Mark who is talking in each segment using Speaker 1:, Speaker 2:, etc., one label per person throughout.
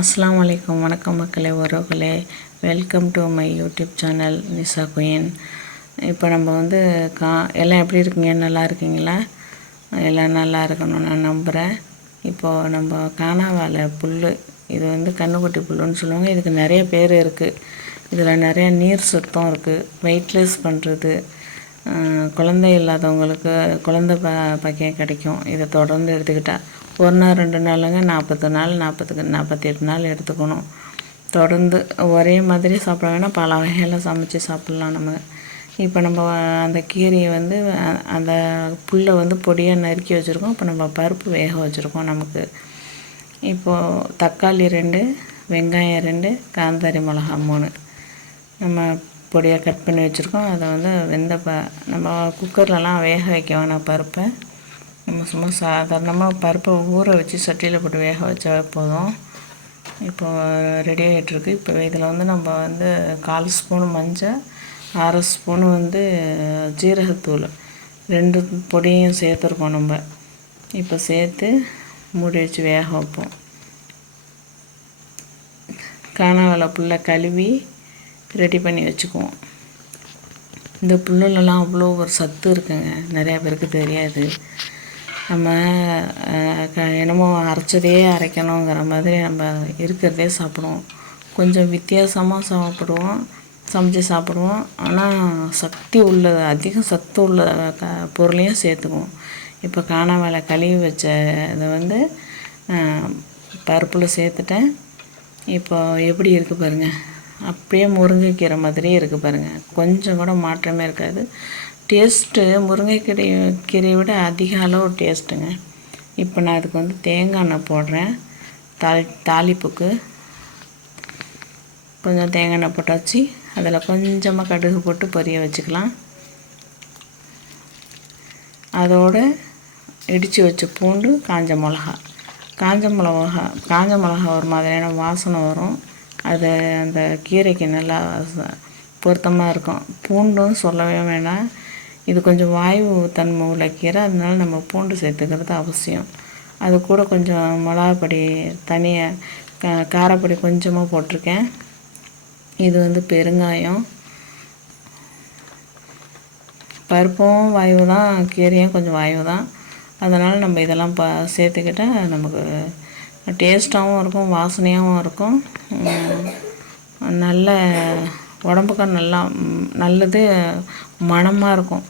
Speaker 1: அஸ்லாம் வலைக்கம் வணக்கம் மக்களே உறவுகளே welcome to my YouTube channel Nisa queen இப்போ நம்ம வந்து கா எல்லாம் எப்படி இருக்கீங்க நல்லா இருக்கீங்களா எல்லாம் நல்லா இருக்கணும் நான் நம்புகிறேன் இப்போது நம்ம காணாவால புல் இது வந்து கண்ணுக்குட்டி புல்லுன்னு சொல்லுவாங்க இதுக்கு நிறைய பேர் இருக்குது இதில் நிறையா நீர் சுத்தம் இருக்குது வெயிட்லெஸ் பண்ணுறது குழந்தை இல்லாதவங்களுக்கு குழந்த ப பக்கம் கிடைக்கும் இதை தொடர்ந்து எடுத்துக்கிட்டால் ஒரு நாள் ரெண்டு நாளுங்க நாற்பது நாள் நாற்பத்துக்கு நாற்பத்தி எட்டு நாள் எடுத்துக்கணும் தொடர்ந்து ஒரே மாதிரி சாப்பிட வேணால் பல வகையில் சமைச்சு சாப்பிட்லாம் நம்ம இப்போ நம்ம அந்த கீரையை வந்து அந்த புல்லை வந்து பொடியாக நறுக்கி வச்சுருக்கோம் இப்போ நம்ம பருப்பு வேக வச்சுருக்கோம் நமக்கு இப்போது தக்காளி ரெண்டு வெங்காயம் ரெண்டு காந்தாரி மிளகா மூணு நம்ம பொடியாக கட் பண்ணி வச்சுருக்கோம் அதை வந்து வெந்த ப நம்ம குக்கர்லலாம் வேக வைக்க வேணாம் பருப்பை நம்ம சும்மா சாதாரணமாக பருப்பை ஊற வச்சு சட்டியில் போட்டு வேக வச்சா போதும் இப்போ ரெடி ஆகிட்டுருக்கு இப்போ இதில் வந்து நம்ம வந்து கால் ஸ்பூன் மஞ்சள் அரை ஸ்பூன் வந்து ஜீரகத்தூள் ரெண்டு பொடியும் சேர்த்துருக்கோம் நம்ம இப்போ சேர்த்து மூடி வச்சு வேக வைப்போம் காணாவில் ஃபுல்லாக கழுவி ரெடி பண்ணி வச்சுக்குவோம் இந்த புல்லுலலாம் அவ்வளோ ஒரு சத்து இருக்குங்க நிறையா பேருக்கு தெரியாது நம்ம என்னமோ அரைச்சதே அரைக்கணுங்கிற மாதிரி நம்ம இருக்கிறதே சாப்பிடுவோம் கொஞ்சம் வித்தியாசமாக சாப்பிடுவோம் சமைச்சு சாப்பிடுவோம் ஆனால் சக்தி உள்ள அதிகம் சத்து உள்ள க பொருளையும் சேர்த்துக்குவோம் இப்போ காணாமலை கழுவி வச்ச இதை வந்து பருப்பில் சேர்த்துட்டேன் இப்போ எப்படி இருக்குது பாருங்கள் அப்படியே முருங்கைக்கீரை மாதிரியே இருக்குது பாருங்கள் கொஞ்சம் கூட மாற்றமே இருக்காது டேஸ்ட்டு முருங்கைக்கீரை கீரையை விட அதிக அளவு டேஸ்ட்டுங்க இப்போ நான் அதுக்கு வந்து தேங்காய் எண்ணெய் போடுறேன் தாளி தாளிப்புக்கு கொஞ்சம் தேங்காய் எண்ணெய் போட்டாச்சு அதில் கொஞ்சமாக கடுகு போட்டு பொரிய வச்சுக்கலாம் அதோடு இடித்து வச்ச பூண்டு காஞ்ச மிளகா காஞ்ச மிளகா காஞ்ச மிளகா ஒரு மாதிரியான வாசனை வரும் அதை அந்த கீரைக்கு நல்லா பொருத்தமாக இருக்கும் பூண்டும் சொல்லவே வேணாம் இது கொஞ்சம் வாயு தன்மை உள்ள கீரை அதனால நம்ம பூண்டு சேர்த்துக்கிறது அவசியம் அது கூட கொஞ்சம் மிளகாப்பொடி தனியாக காரப்பொடி கொஞ்சமாக போட்டிருக்கேன் இது வந்து பெருங்காயம் பருப்பும் வாயு தான் கீரையும் கொஞ்சம் வாயு தான் அதனால் நம்ம இதெல்லாம் ப சேர்த்துக்கிட்டால் நமக்கு டேஸ்ட்டாகவும் இருக்கும் வாசனையாகவும் இருக்கும் நல்ல உடம்புக்கு நல்லா நல்லது மணமாக இருக்கும்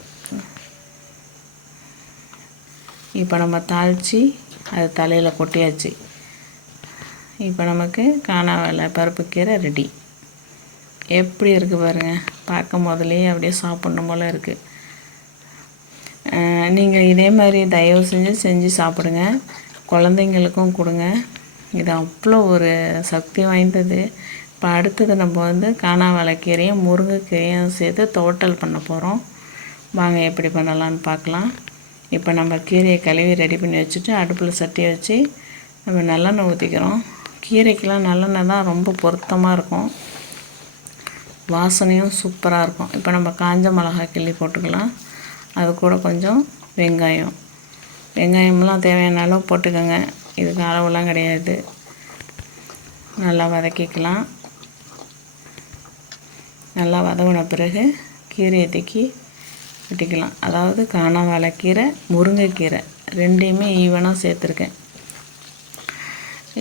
Speaker 1: இப்போ நம்ம தாளித்து அது தலையில் கொட்டியாச்சு இப்போ நமக்கு காணாவில் பருப்பு கீரை ரெடி எப்படி இருக்குது பாருங்கள் பார்க்கும் போதுலேயே அப்படியே சாப்பிட்ணும் போல் இருக்குது நீங்கள் இதே மாதிரி தயவு செஞ்சு செஞ்சு சாப்பிடுங்க குழந்தைங்களுக்கும் கொடுங்க இது அவ்வளோ ஒரு சக்தி வாய்ந்தது இப்போ அடுத்தது நம்ம வந்து காணாவளக்கீரையும் முருங்கைக்கீரையும் சேர்த்து தோட்டல் பண்ண போகிறோம் வாங்க எப்படி பண்ணலான்னு பார்க்கலாம் இப்போ நம்ம கீரையை கழுவி ரெடி பண்ணி வச்சுட்டு அடுப்பில் சட்டியை வச்சு நம்ம நல்லெண்ணெய் ஊற்றிக்கிறோம் கீரைக்கெலாம் நல்லெண்ணெய் தான் ரொம்ப பொருத்தமாக இருக்கும் வாசனையும் சூப்பராக இருக்கும் இப்போ நம்ம காஞ்ச மிளகாய் கிள்ளி போட்டுக்கலாம் அது கூட கொஞ்சம் வெங்காயம் வெங்காயம்லாம் தேவையான அளவு போட்டுக்கோங்க இதுக்கு அளவுலாம் கிடையாது நல்லா வதக்கிக்கலாம் நல்லா வதவின பிறகு கீரையை தூக்கி வெட்டிக்கலாம் அதாவது கீரை முருங்கைக்கீரை ரெண்டையுமே ஈவனாக சேர்த்துருக்கேன்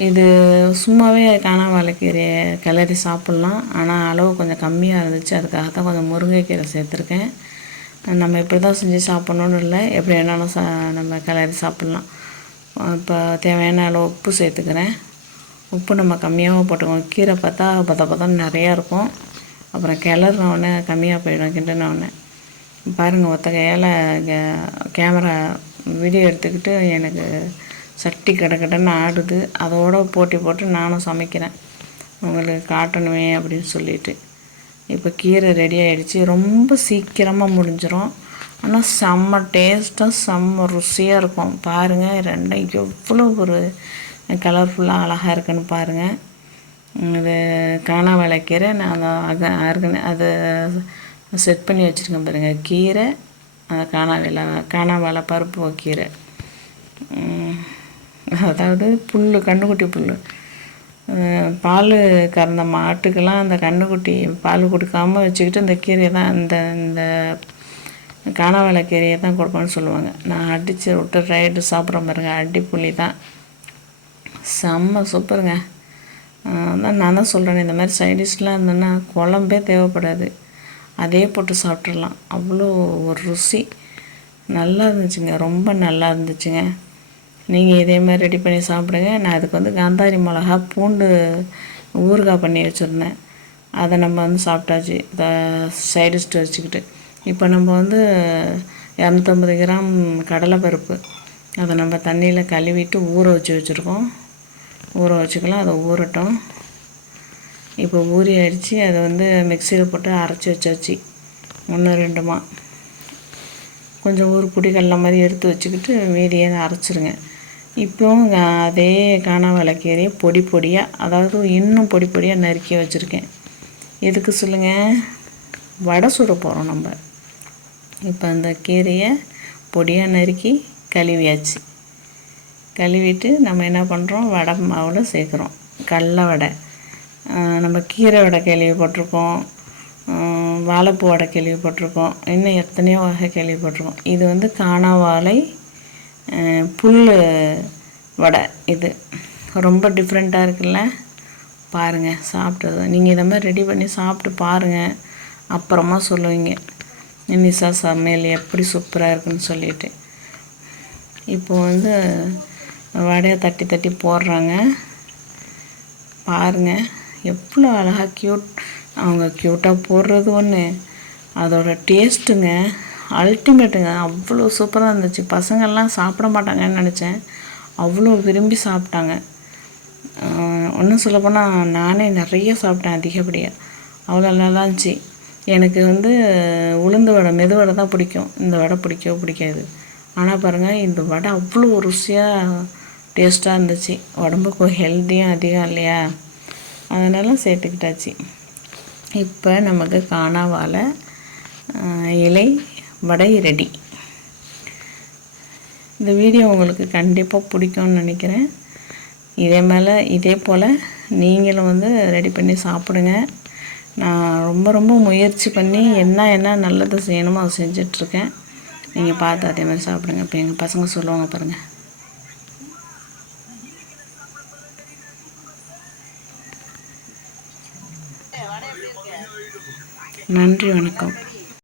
Speaker 1: இது சும்மாவே கீரையை கிளறி சாப்பிட்லாம் ஆனால் அளவு கொஞ்சம் கம்மியாக இருந்துச்சு அதுக்காக தான் கொஞ்சம் முருங்கைக்கீரை சேர்த்துருக்கேன் நம்ம இப்படி தான் செஞ்சு சாப்பிட்ணுன்னு இல்லை எப்படி வேணாலும் சா நம்ம கிளறி சாப்பிட்லாம் இப்போ தேவையான அளவு உப்பு சேர்த்துக்கிறேன் உப்பு நம்ம கம்மியாகவும் போட்டுக்கோம் கீரை பார்த்தா பத பதம் நிறையா இருக்கும் அப்புறம் கிளறினவுடனே கம்மியாக போயிடும் கிண்டினவுடனே பாருங்கள் ஒத்த கையால் கேமரா வீடியோ எடுத்துக்கிட்டு எனக்கு சட்டி கிடக்கட்டன்னு ஆடுது அதோடு போட்டி போட்டு நானும் சமைக்கிறேன் உங்களுக்கு காட்டணுமே அப்படின்னு சொல்லிட்டு இப்போ கீரை ரெடி ஆகிடுச்சி ரொம்ப சீக்கிரமாக முடிஞ்சிடும் ஆனால் செம்ம டேஸ்ட்டாக செம்ம ருசியாக இருக்கும் பாருங்கள் ரெண்டும் எவ்வளோ ஒரு கலர்ஃபுல்லாக அழகாக இருக்குன்னு பாருங்கள் இது வேலை கீரை நாங்கள் அக ஆர்கனை அதை செட் பண்ணி வச்சுருக்கேன் பாருங்கள் கீரை காணா வேலை பருப்பு கீரை அதாவது புல் கண்ணுக்குட்டி புல் பால் கறந்த மாட்டுக்கெல்லாம் அந்த கன்றுக்குட்டி பால் கொடுக்காமல் வச்சுக்கிட்டு இந்த கீரையை தான் அந்த இந்த காணாவளை கீரையை தான் கொடுப்பேன்னு சொல்லுவாங்க நான் அடித்து விட்டு ரைட்டு சாப்பிட்ற பாருங்க அடிப்புளி தான் செம்ம சூப்பருங்க அதான் நான் தான் சொல்கிறேன் இந்த மாதிரி சைடிஷ்லாம் இருந்தேன்னா குழம்பே தேவைப்படாது அதே போட்டு சாப்பிட்றலாம் அவ்வளோ ஒரு ருசி நல்லா இருந்துச்சுங்க ரொம்ப நல்லா இருந்துச்சுங்க நீங்கள் இதே மாதிரி ரெடி பண்ணி சாப்பிடுங்க நான் அதுக்கு வந்து காந்தாரி மிளகா பூண்டு ஊறுகாய் பண்ணி வச்சுருந்தேன் அதை நம்ம வந்து சாப்பிட்டாச்சு இதை சைடிஸ்ட்டு வச்சுக்கிட்டு இப்போ நம்ம வந்து இரநூத்தம்பது கிராம் கடலை பருப்பு அதை நம்ம தண்ணியில் கழுவிட்டு ஊற வச்சு வச்சுருக்கோம் ஊற வச்சுக்கலாம் அதை ஊறட்டும் இப்போ ஊறி அடித்து அதை வந்து மிக்சியில் போட்டு அரைச்சி வச்சாச்சு ஒன்று ரெண்டுமா கொஞ்சம் ஊர் குடிக்கடல மாதிரி எடுத்து வச்சுக்கிட்டு மீதியை அரைச்சிருங்க இப்போவும் அதே கானா கீரையை பொடி பொடியாக அதாவது இன்னும் பொடி பொடியாக நறுக்கி வச்சுருக்கேன் எதுக்கு சொல்லுங்கள் வடை சுட போகிறோம் நம்ம இப்போ அந்த கீரையை பொடியாக நறுக்கி கழுவியாச்சு கழுவிட்டு நம்ம என்ன பண்ணுறோம் வடை மாவில் சேர்க்குறோம் கடல வடை நம்ம கீரை வடை கேள்வி போட்டிருக்கோம் வாழைப்பூ வடை கேள்வி போட்டிருக்கோம் இன்னும் எத்தனையோ வகை கேள்வி போட்டிருக்கோம் இது வந்து காணாவாழை புல் வடை இது ரொம்ப டிஃப்ரெண்ட்டாக இருக்குல்ல பாருங்கள் சாப்பிட்டது நீங்கள் இதை மாதிரி ரெடி பண்ணி சாப்பிட்டு பாருங்கள் அப்புறமா சொல்லுவீங்க நிசா சமையல் எப்படி சூப்பராக இருக்குன்னு சொல்லிட்டு இப்போ வந்து வடையை தட்டி தட்டி போடுறாங்க பாருங்கள் எவ்வளோ அழகாக க்யூட் அவங்க க்யூட்டாக போடுறது ஒன்று அதோடய டேஸ்ட்டுங்க அல்டிமேட்டுங்க அவ்வளோ சூப்பராக இருந்துச்சு பசங்கள்லாம் சாப்பிட மாட்டாங்கன்னு நினச்சேன் அவ்வளோ விரும்பி சாப்பிட்டாங்க ஒன்றும் சொல்லப்போனால் நானே நிறைய சாப்பிட்டேன் அதிகப்படியாக அவ்வளோ நல்லா இருந்துச்சு எனக்கு வந்து உளுந்து வடை மெது வடை தான் பிடிக்கும் இந்த வடை பிடிக்கவே பிடிக்காது ஆனால் பாருங்கள் இந்த வடை அவ்வளோ ருசியாக டேஸ்ட்டாக இருந்துச்சு உடம்புக்கு ஹெல்த்தியும் அதிகம் இல்லையா அதனால் சேர்த்துக்கிட்டாச்சு இப்போ நமக்கு காணாவால் இலை வடை ரெடி இந்த வீடியோ உங்களுக்கு கண்டிப்பாக பிடிக்கும்னு நினைக்கிறேன் இதே மேலே இதே போல் நீங்களும் வந்து ரெடி பண்ணி சாப்பிடுங்க நான் ரொம்ப ரொம்ப முயற்சி பண்ணி என்ன என்ன நல்லது செய்யணுமோ அதை செஞ்சிட்ருக்கேன் நீங்கள் பார்த்து அதே மாதிரி சாப்பிடுங்க இப்போ எங்கள் பசங்க சொல்லுவாங்க பாருங்கள் நன்றி வணக்கம்